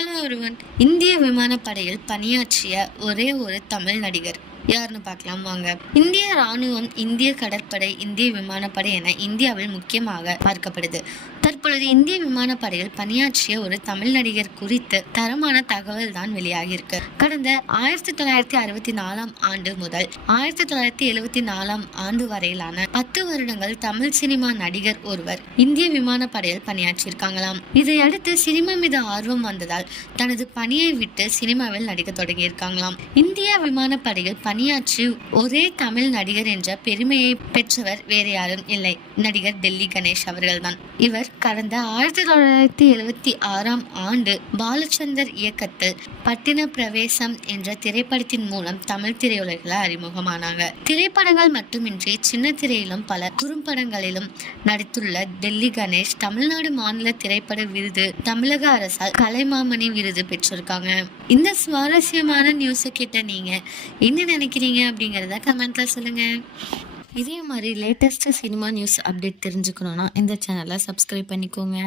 Hello everyone. இந்திய விமானப்படையில் பணியாற்றிய ஒரே ஒரு தமிழ் நடிகர் யாருன்னு பார்க்கலாம் வாங்க. இந்திய ராணுவம், இந்திய கடற்படை, இந்திய விமானப்படை என இந்தியாவில் முக்கியமாக பார்க்கப்படுது. தற்பொழுது இந்திய விமானப்படையில் பணியாற்றிய ஒரு தமிழ் நடிகர் குறித்து தரமான தகவல் தான் வெளியாகியிருக்கு. கடந்த 1964 ஆண்டு முதல் 1974 ஆண்டு வரையிலான 10 வருடங்கள் தமிழ் சினிமா நடிகர் ஒருவர் இந்திய விமானப்படையில் பணியாற்றியிருக்காங்களாம். இதையடுத்து சினிமா மீது ஆர்வம் வந்ததால் தனது பணியை விட்டு சினிமாவில் நடிக்க தொடங்கியிருக்காங்களாம். இந்திய விமானப்படையில் பணியாற்றி ஒரே தமிழ் நடிகர் என்ற பெருமையை பெற்றவர் வேறு யாரும் இல்லை, நடிகர் டெல்லி கணேஷ் அவர்கள்தான். இவர் கடந்த 1976 ஆண்டு பாலச்சந்தர் இயக்கத்தில் பட்டின பிரவேசம் என்ற திரைப்படத்தின் மூலம் தமிழ் திரையுலகில் அறிமுகமானாங்க. திரைப்படங்கள் மட்டுமின்றி சின்ன திரையிலும் பல குறும்படங்களிலும் நடித்துள்ள டெல்லி கணேஷ் தமிழ்நாடு மாநில திரைப்பட விருது, தமிழக அரசால் கலைமாமணி விருது பெற்றிருக்காங்க. இந்த சுவாரஸ்யமான நியூஸை கேட்ட நீங்க என்ன நினைக்கிறீங்க அப்படிங்கிறத கமெண்ட்ல சொல்லுங்க. இதே மாதிரி லேட்டஸ்ட் சினிமா நியூஸ் அப்டேட் தெரிஞ்சுக்கணும்னா இந்த சேனலை சப்ஸ்கிரைப் பண்ணிக்கோங்க.